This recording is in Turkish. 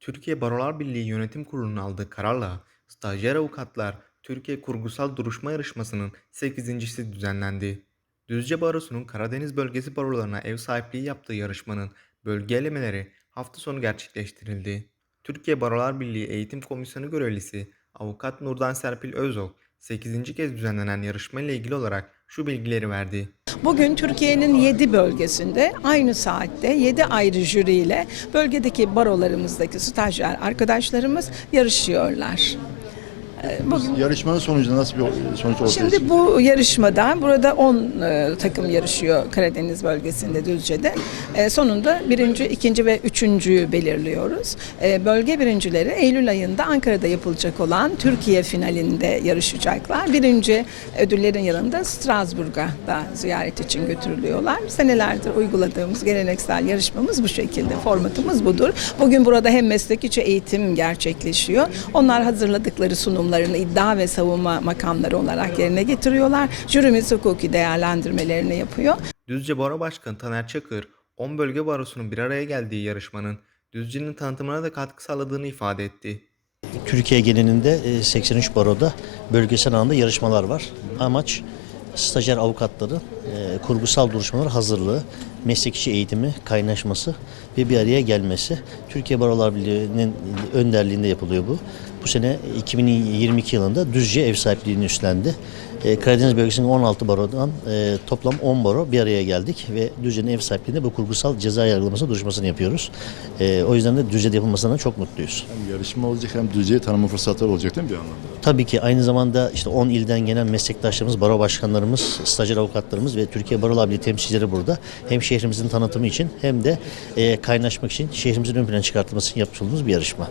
Türkiye Barolar Birliği Yönetim Kurulu'nun aldığı kararla Stajyer Avukatlar Türkiye Kurgusal Duruşma Yarışması'nın 8.si düzenlendi. Düzce Barosu'nun Karadeniz bölgesi barolarına ev sahipliği yaptığı yarışmanın bölge elemeleri hafta sonu gerçekleştirildi. Türkiye Barolar Birliği Eğitim Komisyonu görevlisi Avukat Nurdan Serpil Özok 8. kez düzenlenen yarışma ile ilgili olarak şu bilgileri verdi. Bugün Türkiye'nin 7 bölgesinde aynı saatte 7 ayrı jüriyle bölgedeki barolarımızdaki stajyer arkadaşlarımız yarışıyorlar. Bugün Yarışmanın sonucunda nasıl bir sonuç ortaya çıktı? Şimdi bu yarışmada burada 10 e, takım yarışıyor Karadeniz bölgesinde Düzce'de. E, sonunda birinci, ikinci ve üçüncüyü belirliyoruz. E, bölge birincileri Eylül ayında Ankara'da yapılacak olan Türkiye finalinde yarışacaklar. Birinci ödüllerin yanında Strasbourg'a da ziyaret için götürülüyorlar. Senelerdir uyguladığımız geleneksel yarışmamız bu şekilde. Formatımız budur. Bugün burada hem meslek içi eğitim gerçekleşiyor. Onlar hazırladıkları sunumlarını iddia ve savunma makamları olarak yerine getiriyorlar. Jürimiz hukuki değerlendirmelerini yapıyor. Düzce Baro Başkanı Taner Çakır, 10 bölge barosunun bir araya geldiği yarışmanın Düzce'nin tanıtımına da katkı sağladığını ifade etti. Türkiye genelinde e, 83 baroda bölgesel alanda yarışmalar var. Amaç stajyer avukatları e, kurgusal duruşmalar hazırlığı, meslekçi eğitimi, kaynaşması ve bir araya gelmesi. Türkiye Barolar Birliği'nin önderliğinde yapılıyor bu. Bu sene 2022 yılında Düzce ev sahipliğini üstlendi. E, Karadeniz bölgesinin 16 barodan e, toplam 10 baro bir araya geldik ve Düzce'nin ev sahipliğinde bu kurgusal ceza yargılaması duruşmasını yapıyoruz. E, o yüzden de Düzce'de yapılmasına çok mutluyuz. Hem yarışma olacak hem Düzce'yi tanıma fırsatları olacak değil mi bir anlamda? Tabii ki aynı zamanda işte 10 ilden gelen meslektaşlarımız, baro başkanlarımız, stajyer avukatlarımız ve Türkiye Barolar Birliği temsilcileri burada. Hem şehrimizin tanıtımı için hem de e, kaynaşmak için şehrimizin ön plana çıkartılması için yapmış olduğumuz bir yarışma.